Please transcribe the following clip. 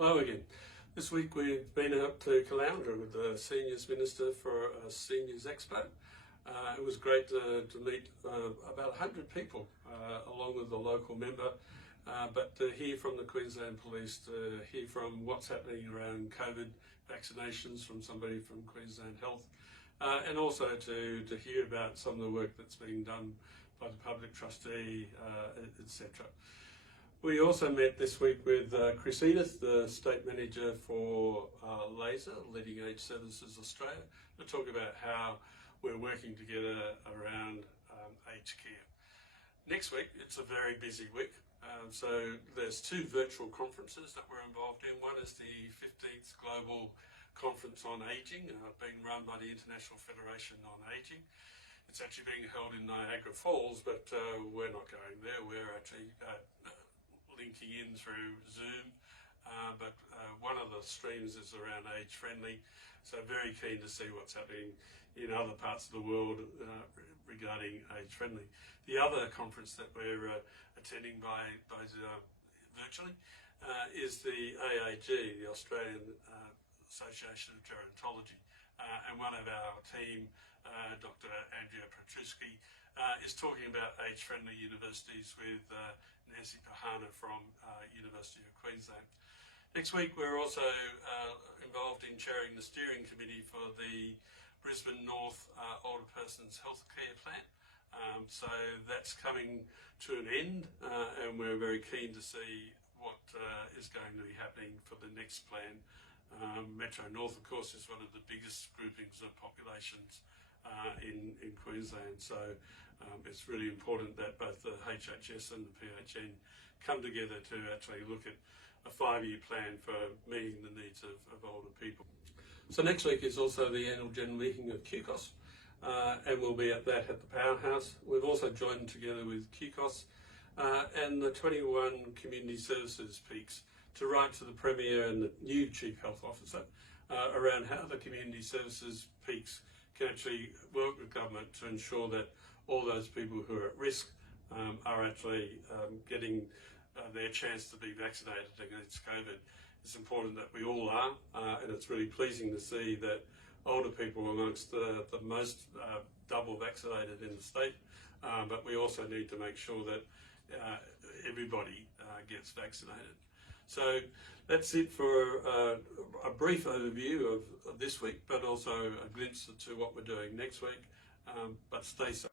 Hello again. This week we've been up to Caloundra with the Seniors Minister for a Seniors Expo. It was great to meet about 100 people along with the local member, but to hear from the Queensland Police, to hear from what's happening around COVID vaccinations from somebody from Queensland Health, and also to hear about some of the work that's being done by the public trustee, etc. We also met this week with Chris Edith, the State Manager for LASER, Leading Age Services Australia, to talk about how we're working together around aged care. Next week, it's a very busy week. So there's two virtual conferences that we're involved in. One is the 15th Global Conference on Aging, being run by the International Federation on Aging. It's actually being held in Niagara Falls, but we're not going there. We're actually linking in through Zoom, but one of the streams is around age friendly, so very keen to see what's happening in other parts of the world regarding age friendly. The other conference that we're attending by virtually is the AAG, the Australian Association of Gerontology, and one of our team, Dr. Andrea Petruski, is talking about age-friendly universities with Nancy Pahana from University of Queensland. Next week we're also involved in chairing the steering committee for the Brisbane North Older Persons Healthcare Plan. So that's coming to an end, and we're very keen to see what is going to be happening for the next plan. Metro North, of course, is one of the biggest groupings of populations in Queensland, so it's really important that both the HHS and the PHN come together to actually look at a 5-year plan for meeting the needs of older people. So next week is also the annual general meeting of QCOS, and we'll be at that at the Powerhouse. We've also joined together with QCOS and the 21 community services peaks to write to the Premier and the new Chief Health Officer around how the community services peaks can actually work with government to ensure that all those people who are at risk are actually getting their chance to be vaccinated against COVID. It's important that we all are, and it's really pleasing to see that older people are amongst the most double vaccinated in the state, but we also need to make sure that everybody gets vaccinated. So that's it for a brief overview of this week, but also a glimpse into what we're doing next week. But stay safe.